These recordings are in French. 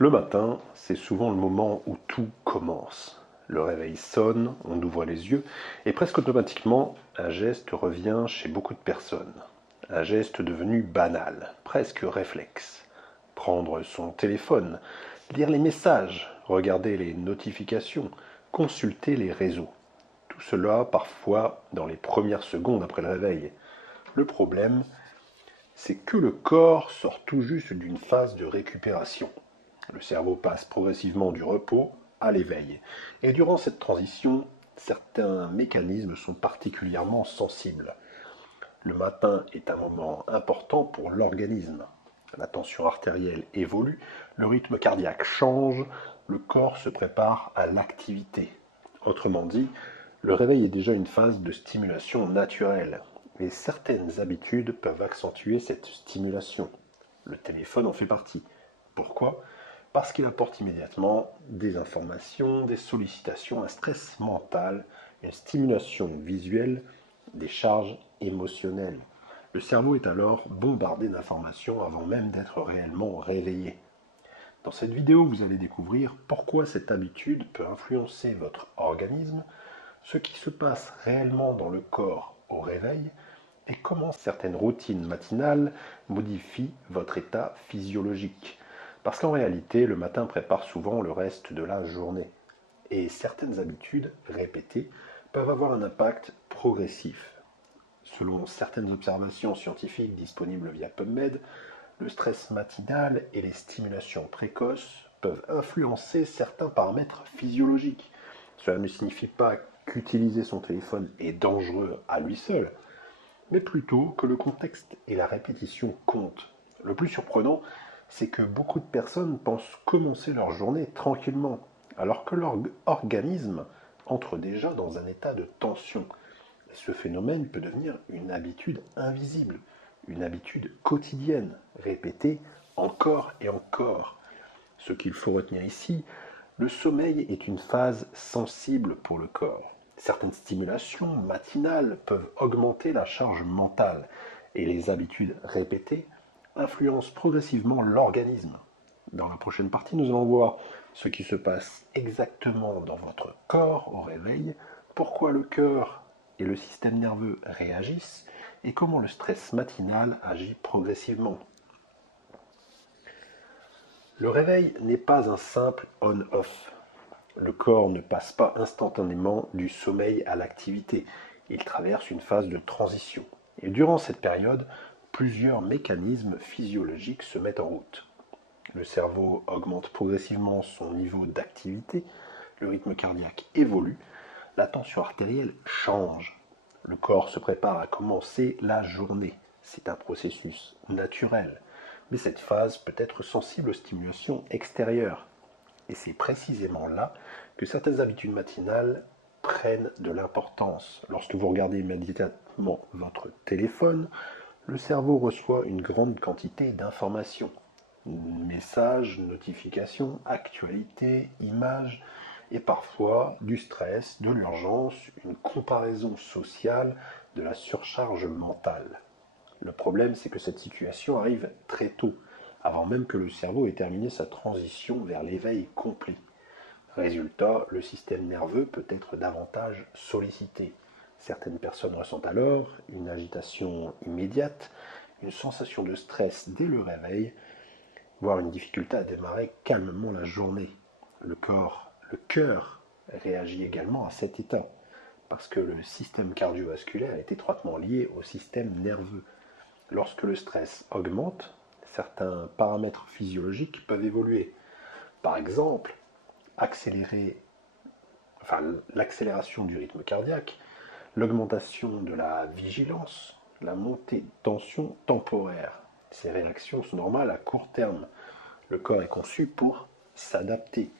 Le matin, c'est souvent le moment où tout commence. Le réveil sonne, on ouvre les yeux, et presque automatiquement, un geste revient chez beaucoup de personnes. Un geste devenu banal, presque réflexe. Prendre son téléphone, lire les messages, regarder les notifications, consulter les réseaux. Tout cela parfois dans les premières secondes après le réveil. Le problème, c'est que le corps sort tout juste d'une phase de récupération. Le cerveau passe progressivement du repos à l'éveil. Et durant cette transition, certains mécanismes sont particulièrement sensibles. Le matin est un moment important pour l'organisme. La tension artérielle évolue, le rythme cardiaque change, le corps se prépare à l'activité. Autrement dit, le réveil est déjà une phase de stimulation naturelle. Et certaines habitudes peuvent accentuer cette stimulation. Le téléphone en fait partie. Pourquoi? Parce qu'il apporte immédiatement des informations, des sollicitations, un stress mental, une stimulation visuelle, des charges émotionnelles. Le cerveau est alors bombardé d'informations avant même d'être réellement réveillé. Dans cette vidéo, vous allez découvrir pourquoi cette habitude peut influencer votre organisme, ce qui se passe réellement dans le corps au réveil et comment certaines routines matinales modifient votre état physiologique. Parce qu'en réalité, le matin prépare souvent le reste de la journée. Et certaines habitudes répétées peuvent avoir un impact progressif. Selon certaines observations scientifiques disponibles via PubMed, le stress matinal et les stimulations précoces peuvent influencer certains paramètres physiologiques. Cela ne signifie pas qu'utiliser son téléphone est dangereux à lui seul, mais plutôt que le contexte et la répétition comptent. Le plus surprenant, c'est que beaucoup de personnes pensent commencer leur journée tranquillement, alors que leur organisme entre déjà dans un état de tension. Ce phénomène peut devenir une habitude invisible, une habitude quotidienne, répétée encore et encore. Ce qu'il faut retenir ici, le sommeil est une phase sensible pour le corps. Certaines stimulations matinales peuvent augmenter la charge mentale et les habitudes répétées influencent progressivement l'organisme. Dans la prochaine partie, nous allons voir ce qui se passe exactement dans votre corps au réveil, pourquoi le cœur et le système nerveux réagissent et comment le stress matinal agit progressivement. Le réveil n'est pas un simple on-off. Le corps ne passe pas instantanément du sommeil à l'activité. Il traverse une phase de transition. Et durant cette période, plusieurs mécanismes physiologiques se mettent en route. Le cerveau augmente progressivement son niveau d'activité, le rythme cardiaque évolue, la tension artérielle change. Le corps se prépare à commencer la journée. C'est un processus naturel. Mais cette phase peut être sensible aux stimulations extérieures. Et c'est précisément là que certaines habitudes matinales prennent de l'importance. Lorsque vous regardez immédiatement votre téléphone, le cerveau reçoit une grande quantité d'informations. Messages, notifications, actualités, images, et parfois du stress, de l'urgence, une comparaison sociale, de la surcharge mentale. Le problème, c'est que cette situation arrive très tôt, avant même que le cerveau ait terminé sa transition vers l'éveil complet. Résultat, le système nerveux peut être davantage sollicité. Certaines personnes ressentent alors une agitation immédiate, une sensation de stress dès le réveil, voire une difficulté à démarrer calmement la journée. Le cœur réagit également à cet état, parce que le système cardiovasculaire est étroitement lié au système nerveux. Lorsque le stress augmente, certains paramètres physiologiques peuvent évoluer. Par exemple, l'accélération du rythme cardiaque, l'augmentation de la vigilance, la montée de tension temporaire. Ces réactions sont normales à court terme. Le corps est conçu pour s'adapter.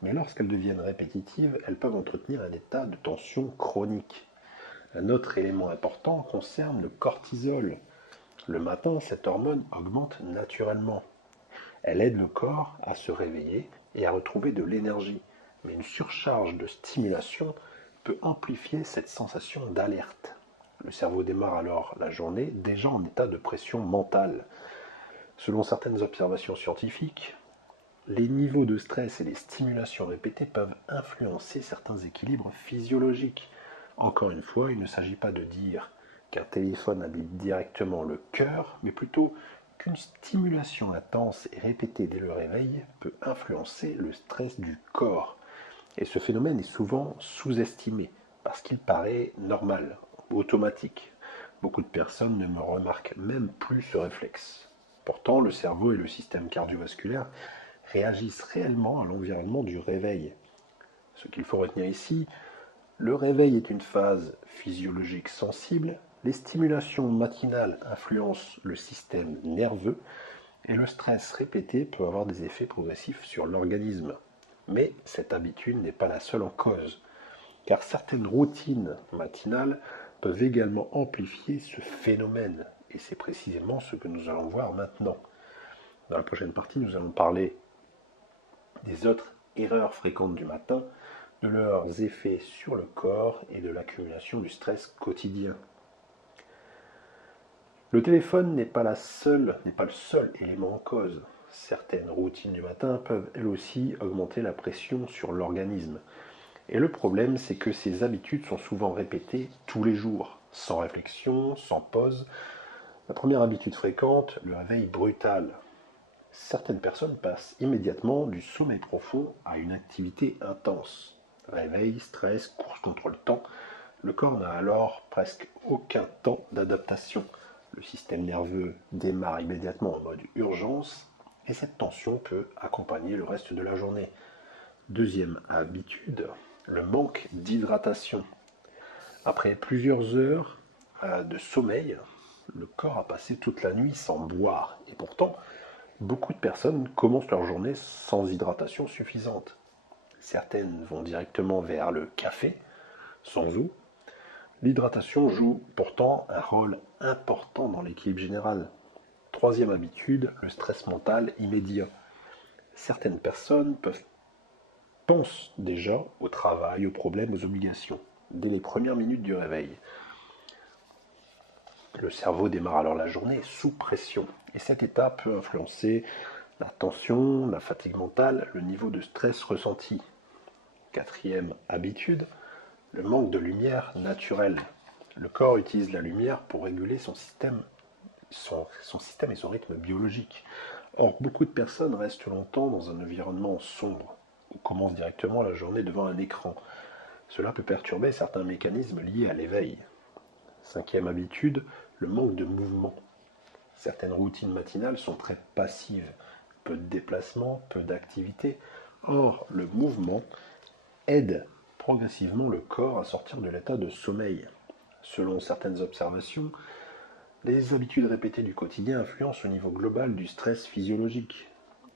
Mais lorsqu'elles deviennent répétitives, elles peuvent entretenir un état de tension chronique. Un autre élément important concerne le cortisol. Le matin, cette hormone augmente naturellement. Elle aide le corps à se réveiller et à retrouver de l'énergie. Mais une surcharge de stimulation peut amplifier cette sensation d'alerte. Le cerveau démarre alors la journée déjà en état de pression mentale. Selon certaines observations scientifiques, Les niveaux de stress et les stimulations répétées peuvent influencer certains équilibres physiologiques. Encore une fois, il ne s'agit pas de dire qu'un téléphone habite directement le cœur, mais plutôt qu'une stimulation intense et répétée dès le réveil peut influencer le stress du corps. Et ce phénomène est souvent sous-estimé parce qu'il paraît normal, automatique. Beaucoup de personnes ne me remarquent même plus ce réflexe. Pourtant, le cerveau et le système cardiovasculaire réagissent réellement à l'environnement du réveil. Ce qu'il faut retenir ici, le réveil est une phase physiologique sensible, les stimulations matinales influencent le système nerveux et le stress répété peut avoir des effets progressifs sur l'organisme. Mais cette habitude n'est pas la seule en cause, car certaines routines matinales peuvent également amplifier ce phénomène, et c'est précisément ce que nous allons voir maintenant. Dans la prochaine partie, nous allons parler des autres erreurs fréquentes du matin, de leurs effets sur le corps et de l'accumulation du stress quotidien. Le téléphone n'est pas le seul élément en cause. Certaines routines du matin peuvent elles aussi augmenter la pression sur l'organisme. Et le problème, c'est que ces habitudes sont souvent répétées tous les jours, sans réflexion, sans pause. La première habitude fréquente, le réveil brutal. Certaines personnes passent immédiatement du sommeil profond à une activité intense. Réveil, stress, course contre le temps. Le corps n'a alors presque aucun temps d'adaptation. Le système nerveux démarre immédiatement en mode urgence et cette tension peut accompagner le reste de la journée. Deuxième habitude, le manque d'hydratation. Après plusieurs heures de sommeil, le corps a passé toute la nuit sans boire et pourtant, beaucoup de personnes commencent leur journée sans hydratation suffisante. Certaines vont directement vers le café, sans eau. L'hydratation joue pourtant un rôle important dans l'équilibre général. Troisième habitude, le stress mental immédiat. Certaines personnes pensent déjà au travail, aux problèmes, aux obligations, dès les premières minutes du réveil. Le cerveau démarre alors la journée sous pression, et cet état peut influencer la tension, la fatigue mentale, le niveau de stress ressenti. Quatrième habitude, le manque de lumière naturelle. Le corps utilise la lumière pour réguler son système et son rythme biologique. Or, beaucoup de personnes restent longtemps dans un environnement sombre ou commencent directement la journée devant un écran. Cela peut perturber certains mécanismes liés à l'éveil. Cinquième habitude, le manque de mouvement. Certaines routines matinales sont très passives, peu de déplacements, peu d'activité. Or, le mouvement aide progressivement le corps à sortir de l'état de sommeil. Selon certaines observations, les habitudes répétées du quotidien influencent au niveau global du stress physiologique.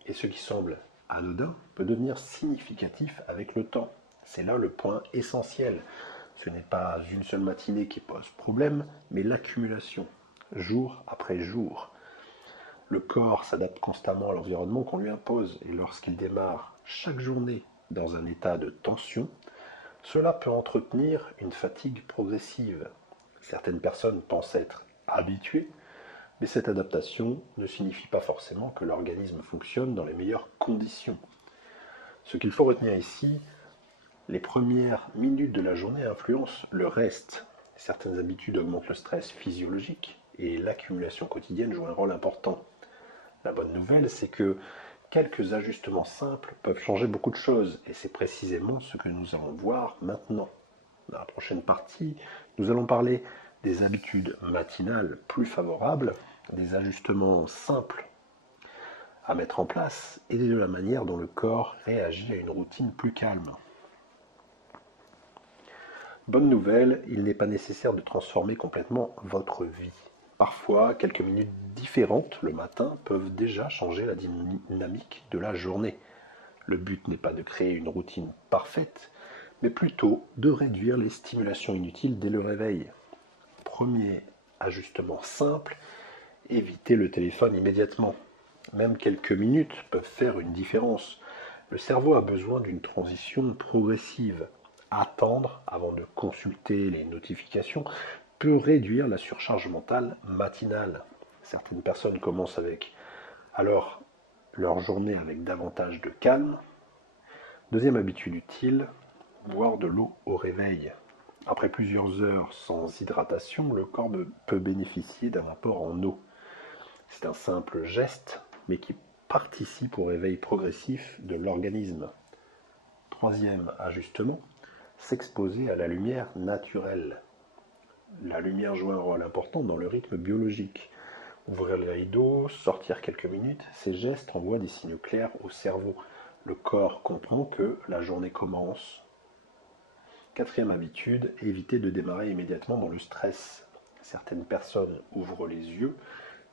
Et ce qui semble anodin peut devenir significatif avec le temps. C'est là le point essentiel. Ce n'est pas une seule matinée qui pose problème, mais l'accumulation, jour après jour. Le corps s'adapte constamment à l'environnement qu'on lui impose, et lorsqu'il démarre chaque journée dans un état de tension, cela peut entretenir une fatigue progressive. Certaines personnes pensent être habituées, mais cette adaptation ne signifie pas forcément que l'organisme fonctionne dans les meilleures conditions. Ce qu'il faut retenir ici, les premières minutes de la journée influencent le reste. Certaines habitudes augmentent le stress physiologique et l'accumulation quotidienne joue un rôle important. La bonne nouvelle, c'est que quelques ajustements simples peuvent changer beaucoup de choses et c'est précisément ce que nous allons voir maintenant. Dans la prochaine partie, nous allons parler des habitudes matinales plus favorables, des ajustements simples à mettre en place et de la manière dont le corps réagit à une routine plus calme. Bonne nouvelle, il n'est pas nécessaire de transformer complètement votre vie. Parfois, quelques minutes différentes le matin peuvent déjà changer la dynamique de la journée. Le but n'est pas de créer une routine parfaite, mais plutôt de réduire les stimulations inutiles dès le réveil. Premier ajustement simple, évitez le téléphone immédiatement. Même quelques minutes peuvent faire une différence. Le cerveau a besoin d'une transition progressive. Attendre avant de consulter les notifications peut réduire la surcharge mentale matinale. Certaines personnes commencent avec « Alors, leur journée avec davantage de calme. Deuxième habitude utile, boire de l'eau au réveil. Après plusieurs heures sans hydratation, le corps peut bénéficier d'un apport en eau. C'est un simple geste, mais qui participe au réveil progressif de l'organisme. Troisième ajustement, s'exposer à la lumière naturelle. La lumière joue un rôle important dans le rythme biologique. Ouvrir les rideaux, sortir quelques minutes, ces gestes envoient des signaux clairs au cerveau. Le corps comprend que la journée commence. Quatrième habitude, éviter de démarrer immédiatement dans le stress. Certaines personnes ouvrent les yeux,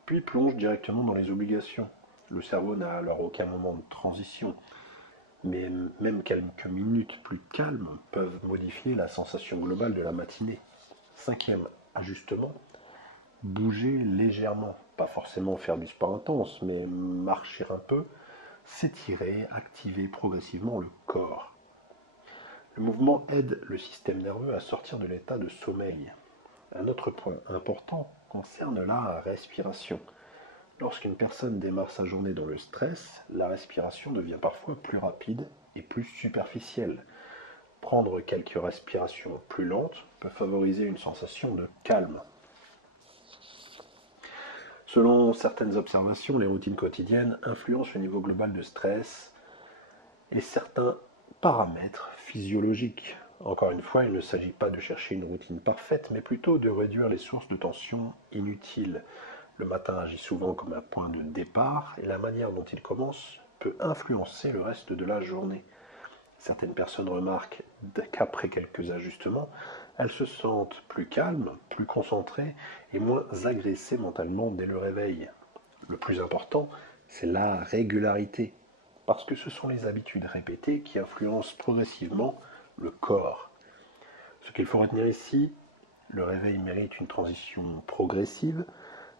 puis plongent directement dans les obligations. Le cerveau n'a alors aucun moment de transition. Mais même quelques minutes plus calmes peuvent modifier la sensation globale de la matinée. Cinquième ajustement, bouger légèrement. Pas forcément faire du sport intense, mais marcher un peu, s'étirer, activer progressivement le corps. Le mouvement aide le système nerveux à sortir de l'état de sommeil. Un autre point important concerne la respiration. Lorsqu'une personne démarre sa journée dans le stress, la respiration devient parfois plus rapide et plus superficielle. Prendre quelques respirations plus lentes peut favoriser une sensation de calme. Selon certaines observations, les routines quotidiennes influencent le niveau global de stress et certains paramètres physiologiques. Encore une fois, il ne s'agit pas de chercher une routine parfaite, mais plutôt de réduire les sources de tension inutiles. Le matin agit souvent comme un point de départ et la manière dont il commence peut influencer le reste de la journée. Certaines personnes remarquent qu'après quelques ajustements, elles se sentent plus calmes, plus concentrées et moins agressées mentalement dès le réveil. Le plus important, c'est la régularité, parce que ce sont les habitudes répétées qui influencent progressivement le corps. Ce qu'il faut retenir ici, le réveil mérite une transition progressive.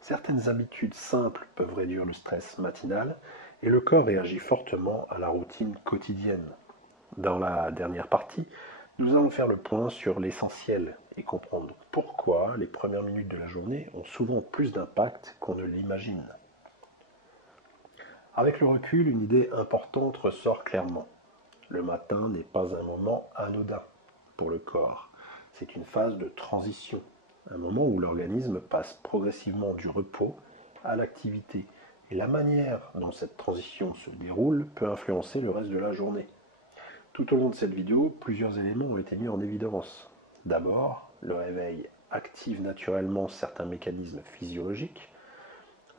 Certaines habitudes simples peuvent réduire le stress matinal et le corps réagit fortement à la routine quotidienne. Dans la dernière partie, nous allons faire le point sur l'essentiel et comprendre pourquoi les premières minutes de la journée ont souvent plus d'impact qu'on ne l'imagine. Avec le recul, une idée importante ressort clairement. Le matin n'est pas un moment anodin pour le corps. C'est une phase de transition, un moment où l'organisme passe progressivement du repos à l'activité. Et la manière dont cette transition se déroule peut influencer le reste de la journée. Tout au long de cette vidéo, plusieurs éléments ont été mis en évidence. D'abord, le réveil active naturellement certains mécanismes physiologiques.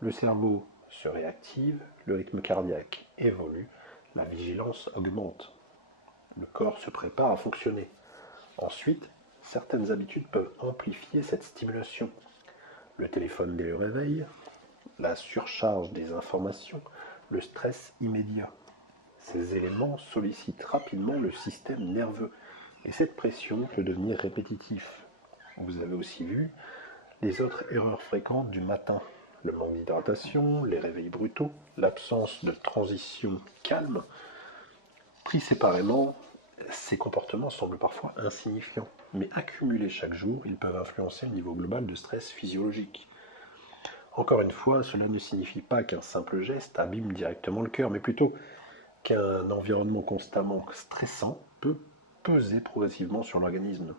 Le cerveau se réactive, le rythme cardiaque évolue, la vigilance augmente. Le corps se prépare à fonctionner. Ensuite, certaines habitudes peuvent amplifier cette stimulation. Le téléphone dès le réveil, la surcharge des informations, le stress immédiat. Ces éléments sollicitent rapidement le système nerveux et cette pression peut devenir répétitive. Vous avez aussi vu les autres erreurs fréquentes du matin. Le manque d'hydratation, les réveils brutaux, l'absence de transition calme. Pris séparément, ces comportements semblent parfois insignifiants, mais accumulés chaque jour, ils peuvent influencer le niveau global de stress physiologique. Encore une fois, cela ne signifie pas qu'un simple geste abîme directement le cœur, mais plutôt qu'un environnement constamment stressant peut peser progressivement sur l'organisme.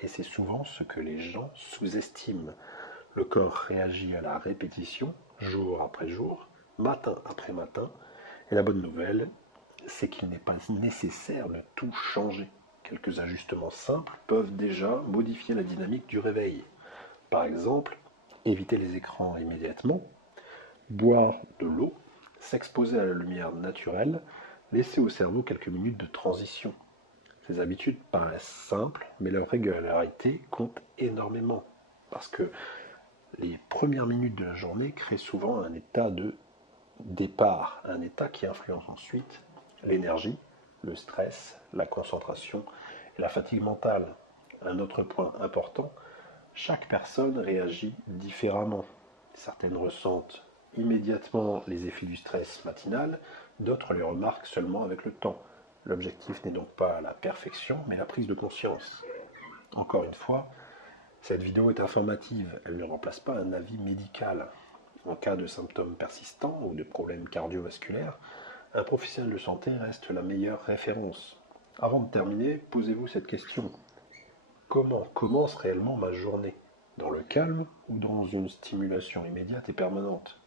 Et c'est souvent ce que les gens sous-estiment. Le corps réagit à la répétition, jour après jour, matin après matin, et la bonne nouvelle, c'est qu'il n'est pas nécessaire de tout changer. Quelques ajustements simples peuvent déjà modifier la dynamique du réveil. Par exemple, éviter les écrans immédiatement, boire de l'eau, s'exposer à la lumière naturelle, laisser au cerveau quelques minutes de transition. Ces habitudes paraissent simples, mais leur régularité compte énormément, parce que les premières minutes de la journée créent souvent un état de départ, un état qui influence ensuite l'énergie, le stress, la concentration et la fatigue mentale. Un autre point important, chaque personne réagit différemment. Certaines ressentent immédiatement les effets du stress matinal, d'autres les remarquent seulement avec le temps. L'objectif n'est donc pas la perfection, mais la prise de conscience. Encore une fois, cette vidéo est informative, elle ne remplace pas un avis médical. En cas de symptômes persistants ou de problèmes cardiovasculaires, un professionnel de santé reste la meilleure référence. Avant de terminer, posez-vous cette question. Comment commence réellement ma journée? Dans le calme ou dans une stimulation immédiate et permanente?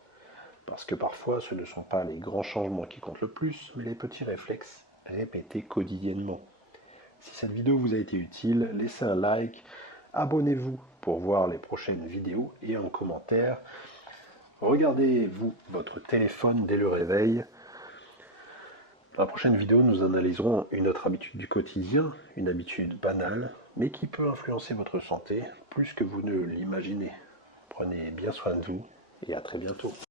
Parce que parfois, ce ne sont pas les grands changements qui comptent le plus, mais les petits réflexes répétés quotidiennement. Si cette vidéo vous a été utile, laissez un like, abonnez-vous pour voir les prochaines vidéos et un commentaire. Regardez-vous votre téléphone dès le réveil. Dans la prochaine vidéo, nous analyserons une autre habitude du quotidien, une habitude banale, mais qui peut influencer votre santé plus que vous ne l'imaginez. Prenez bien soin de vous et à très bientôt.